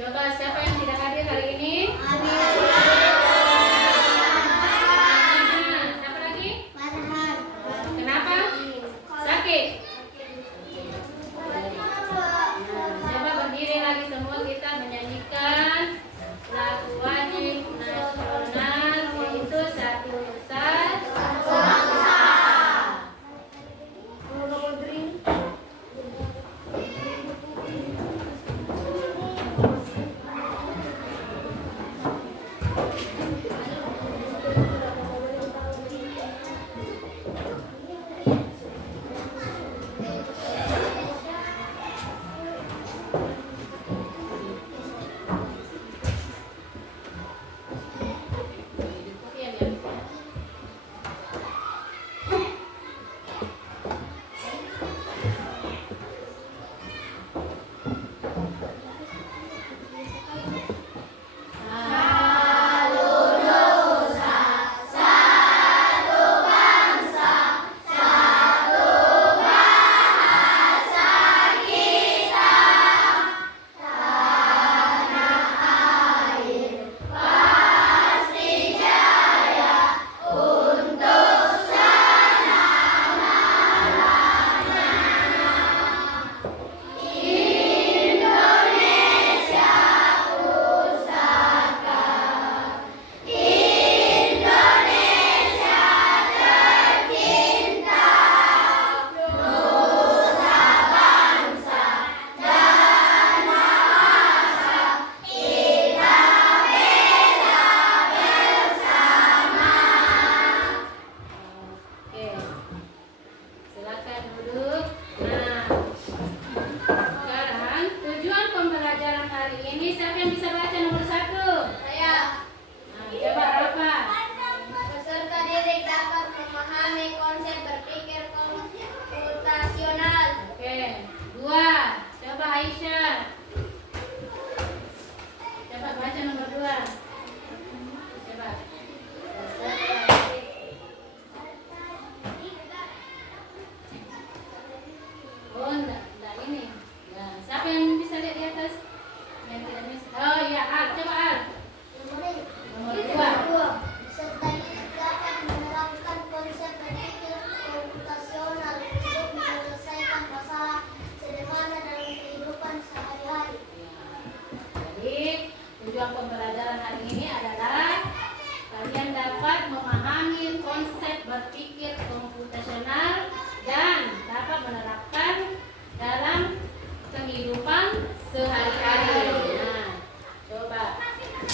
Coba siapa yang tidak hadir hari ini? Siapa lagi? Kenapa? Sakit. Coba berdiri lagi semua, kita menyanyikan lagu wajib nasional, yaitu Satu Nusa. Silakan duduk. Nah, sekarang tujuan pembelajaran hari ini, siapa yang bisa baca nomor 1? Saya. Nah, coba apa? Peserta didik dapat memahami konsep berpikir komputasional. Oke. 2. Coba Aisyah. Coba baca nomor 2. Coba. Oh, enggak ini. Nah, siapa yang bisa lihat di atas? Yang tidak bisa. Oh iya, Al. Coba Al. Nomor 2. Peserta didik dapat menerapkan konsep berpikir komputasional untuk menyelesaikan masalah sederhana dalam kehidupan sehari-hari. Jadi, tujuan pembelajaran hari ini adalah kalian dapat memahami konsep berpikir komputasional dan dapat menerapkan dalam kehidupan sehari-hari. Nah, coba.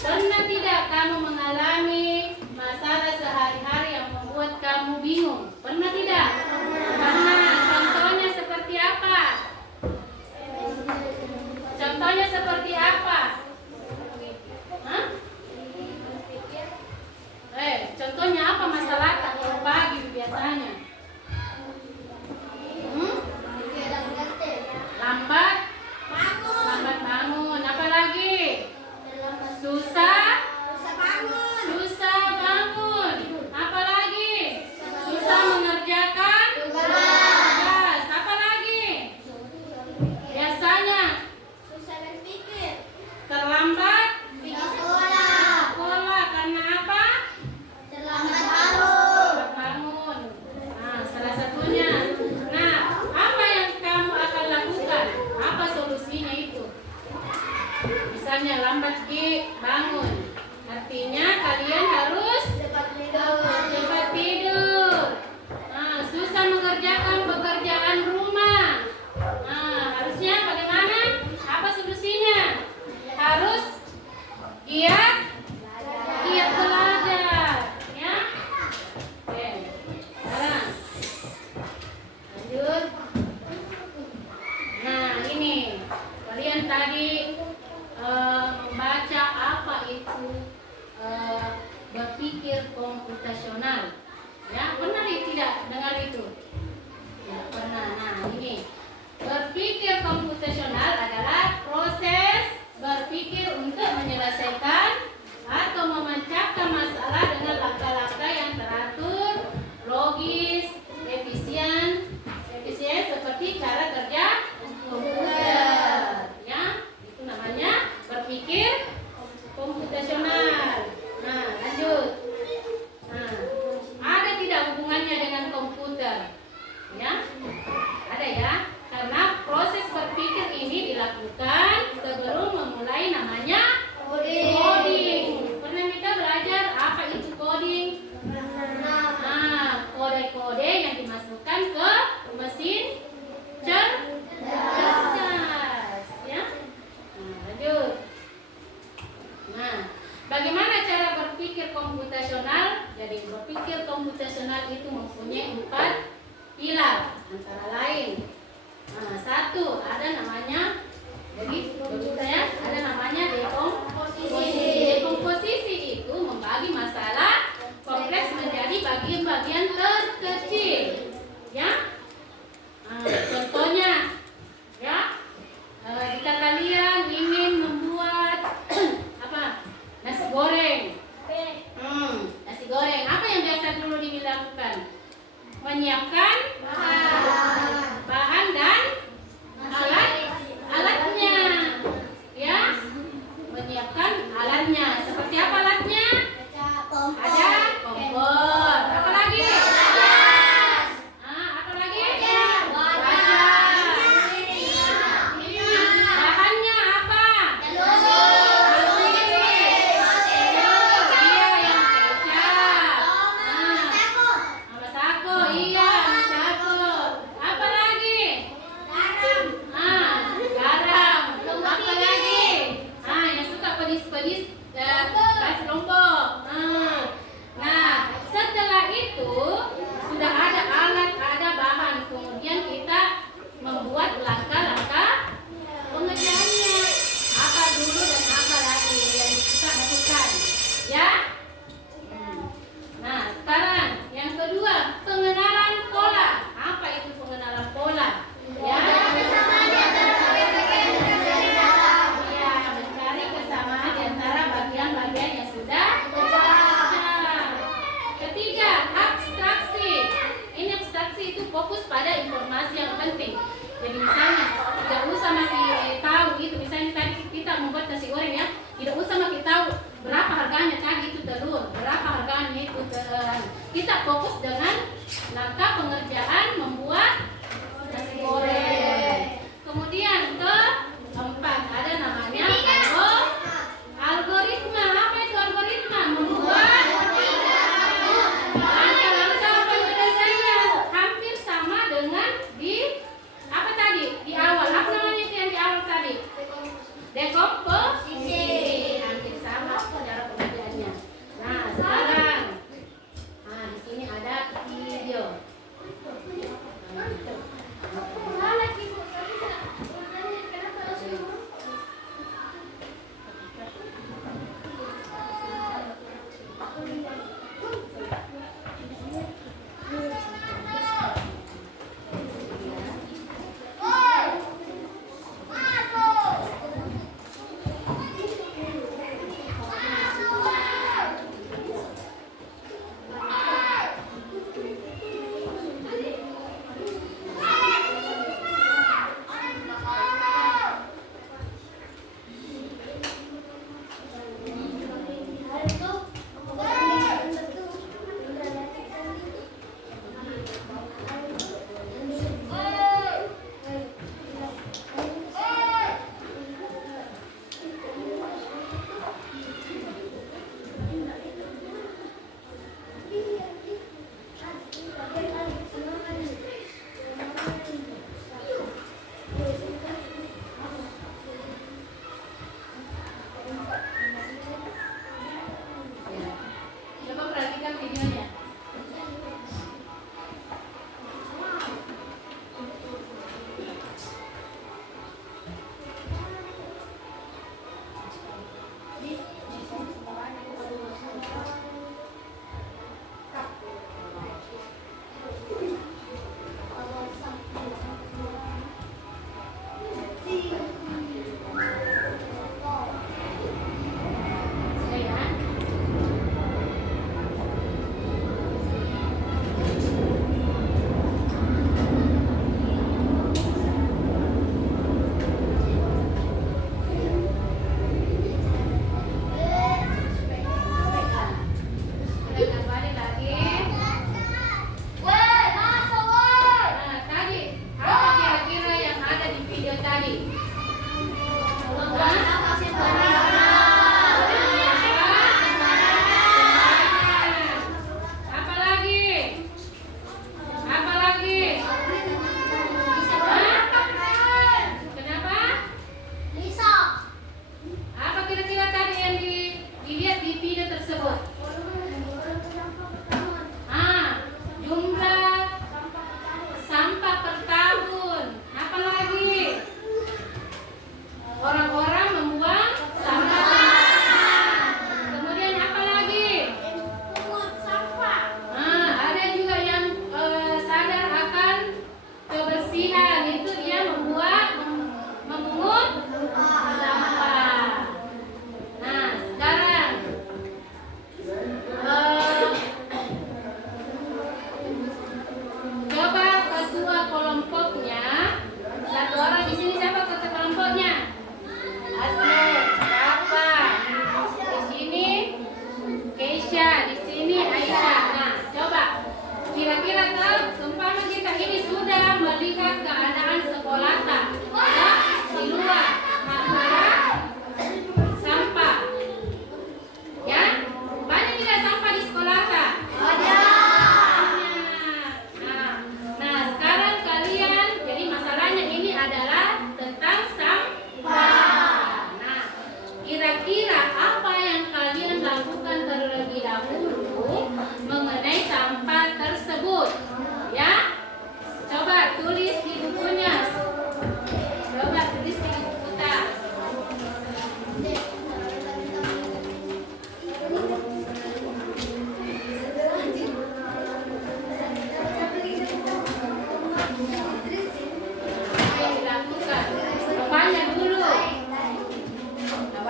Pernah tidak kamu mengalami masalah sehari-hari yang membuat kamu bingung? Pernah tidak? Pernah. Contohnya seperti apa? Contohnya seperti apa? Hah? Contohnya apa masalah kalau pagi biasanya? Lambat? Lambat bangun. Apa lagi? Susah? Susah bangun. Apa lagi? Susah mengerjakan tugas. Apa lagi? Biasanya Susah berpikir. terlambat Pergi sekolah. sekolah karena apa? Terlambat bangun. Lambat bangun. Nah, salah satunya. Nah, apa yang kamu akan lakukan? Apa solusinya itu? Misalnya lambat bangun. Artinya kalian harus Cepat tidur. cepat tidur. Nah, susah mengerjakan pekerjaan rumah. Nah, harusnya bagaimana? Apa solusinya? Harus giat belajar, ya. Oke. Sekarang lanjut. Nah, ini kalian tadi membaca apa itu berpikir komputasional. Ya, pernah tidak dengar itu? berpikir komputasional. Jadi berpikir komputasional itu mempunyai 4 pilar antara lain. Nah, satu ada namanya, jadi saya ada namanya dekomposisi. Dekomposisi itu membagi masalah kompleks menjadi bagian-bagian terkecil. Ya, contohnya, ya, jika kalian ingin membuat apa, nasi goreng. Nasi goreng, apa yang biasa dulu dilakukan? Menyiapkan bahan dan alatnya.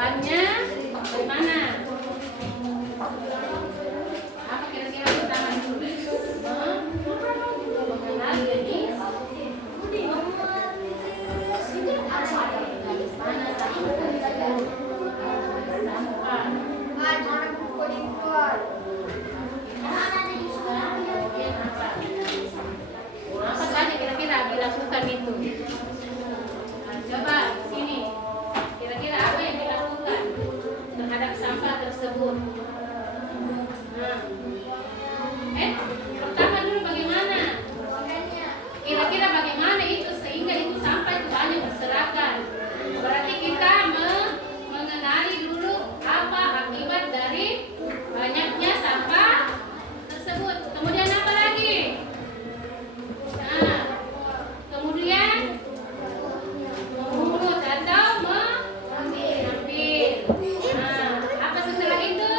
Jawabannya bagaimana? Apa kira-kira pertama dulu? Mengenal jenis mana sampah? Apa saja kira-kira dilakukan itu? Nah, coba sini. Kira-kira apa yang dilakukan terhadap sampah tersebut? Nah, pertama dulu bagaimana? Kira-kira bagaimana itu sehingga itu sampah itu banyak berserakan? Berarti kita mengenali dulu apa akibat dari banyaknya sampah tersebut. Kemudian apa lagi? Nah, kemudian memungut atau mengambil. Nah, apa setelah itu?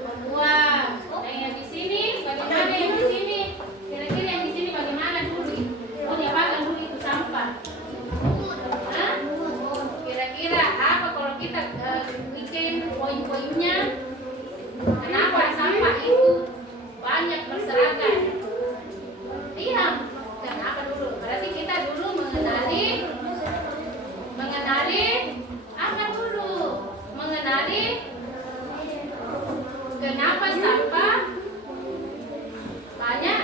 Membuang. Nah, yang di sini bagaimana yang di sini? Kira-kira yang di sini bagaimana dulu? Oh, diapakan dulu itu sampah? Hah? Kira-kira apa kalau kita bikin poin-poinnya? Kenapa sampah itu banyak berserakan? Diam. Kenapa dulu? Berarti kita dulu mengenali apa dulu? Mengenali kenapa sampah banyak.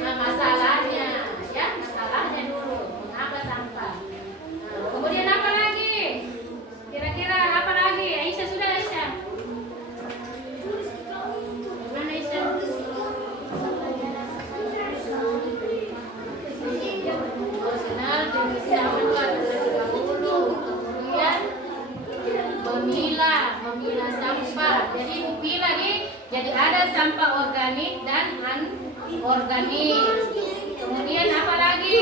Nah, masalahnya, ya masalahnya dulu. Mengapa sampah? Nah, kemudian apa lagi? Kira-kira apa lagi? Aisyah sudah Aisyah? Mana Aisyah? Kenal jenis sampah terlebih dahulu. Kemudian memilah sampah. Jadi pilah nih. Jadi ada sampah organik dan anorganik. Kemudian apa lagi?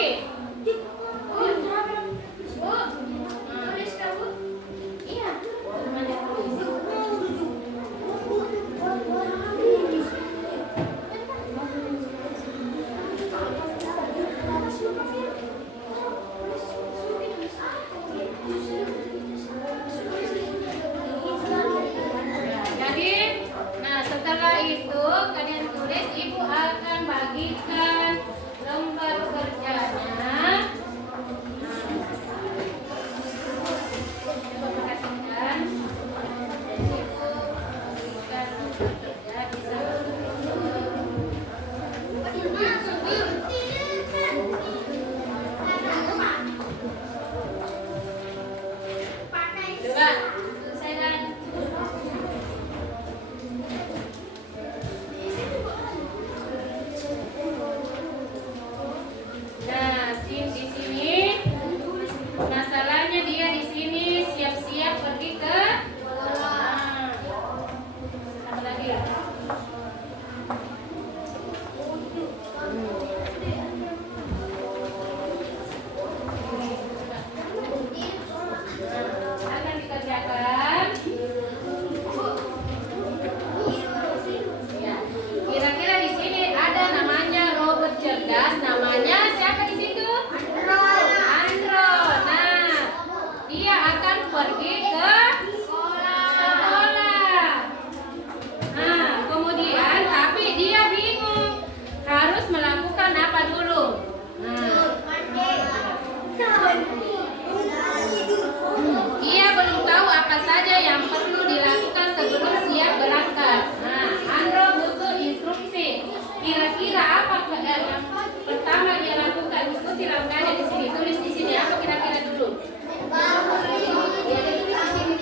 Iya. Jadi, nah setelah itu kalian tulis, ibu akan bagikan lembar kerjanya. Coba perhatikan. Ibu bagikan lembar kerja di coba selesaikan. Nah, di sini masalahnya dia di sini siap-siap pergi ke apa lagi? Akan dikerjakan. Ya. Kira-kira di sini ada namanya robot cerdas. Namanya siapa di situ? Andro. Nah, dia akan pergi ke sekolah. Nah, kemudian tapi dia bingung harus melakukan apa dulu. Nah, dia belum tahu apa saja yang perlu dilakukan sebelum siap berangkat. Nah, Andro butuh instruksi. Kira-kira apa yang pertama dia lakukan? Ikuti langkahnya di sini. Tulis di sini apa kira-kira dulu. Dia tulis di sini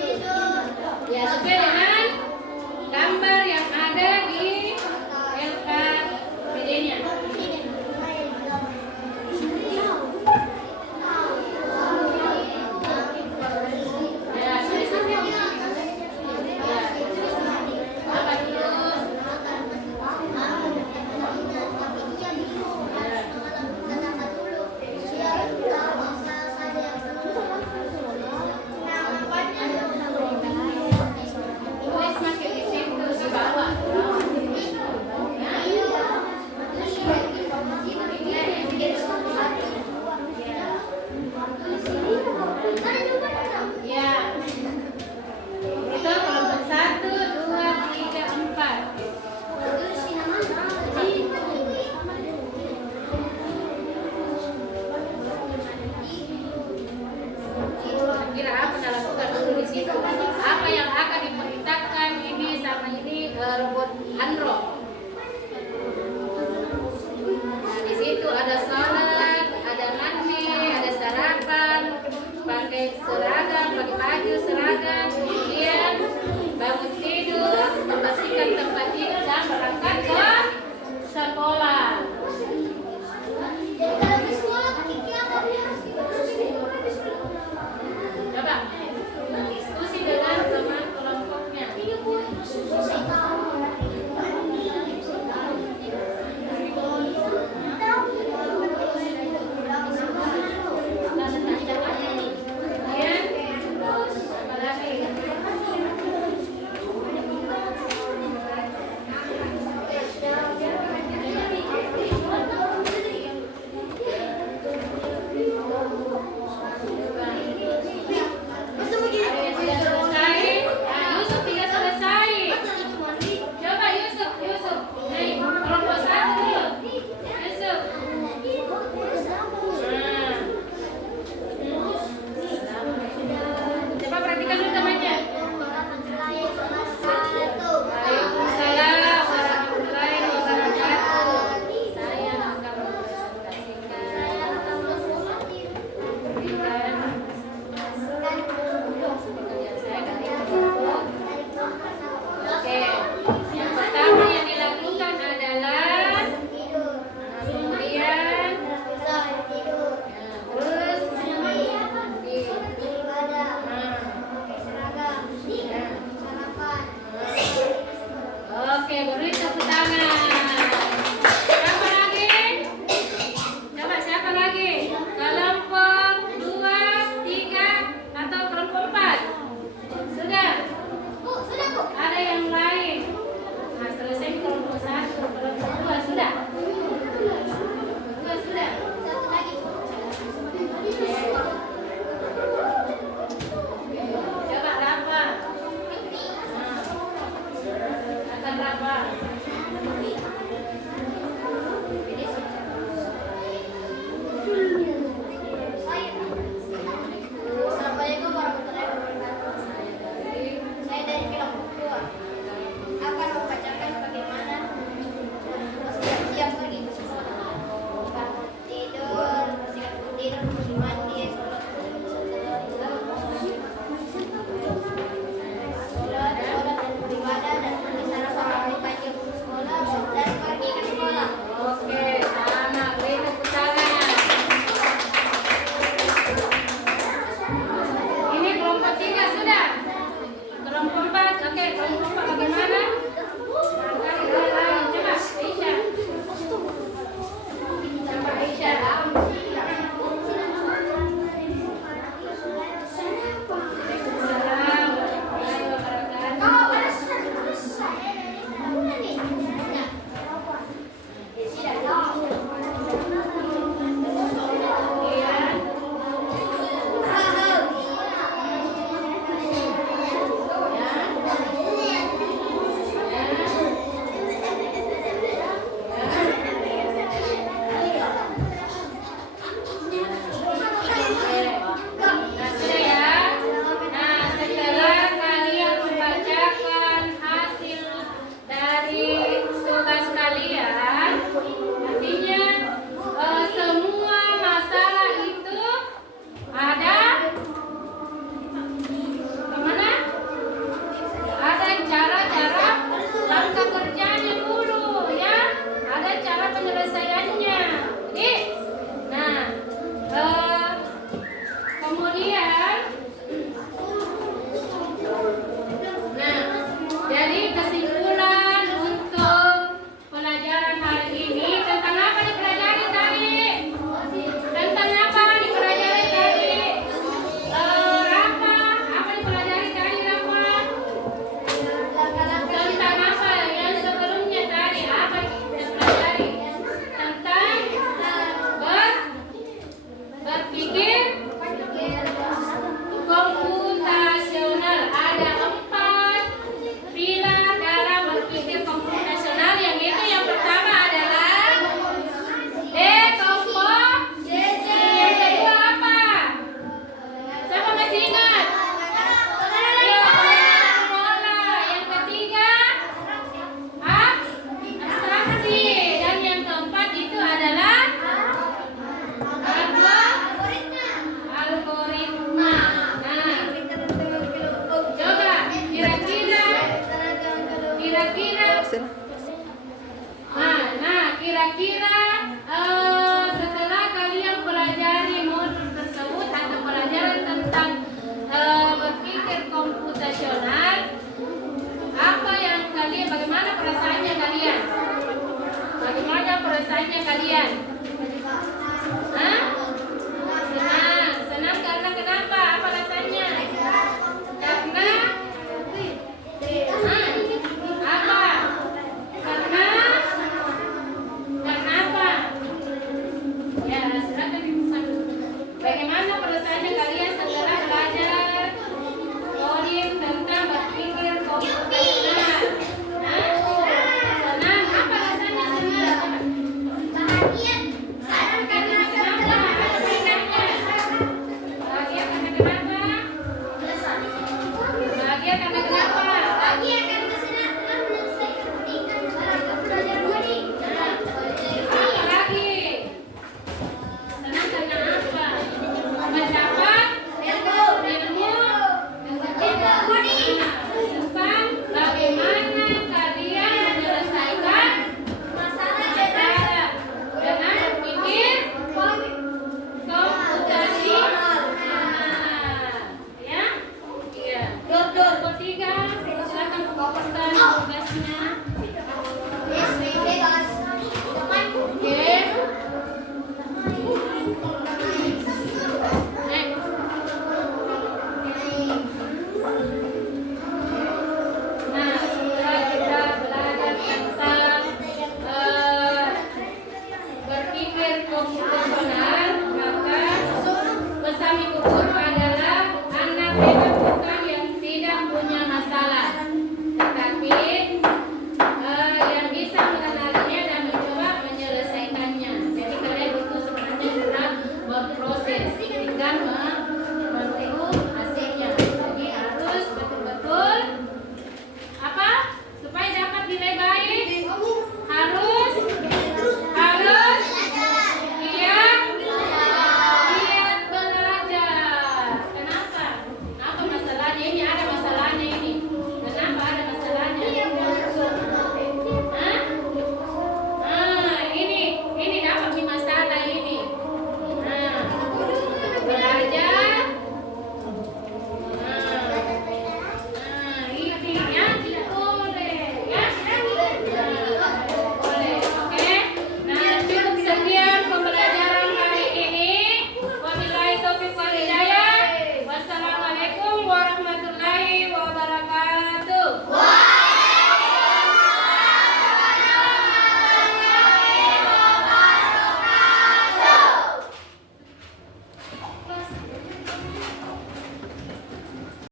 kalian?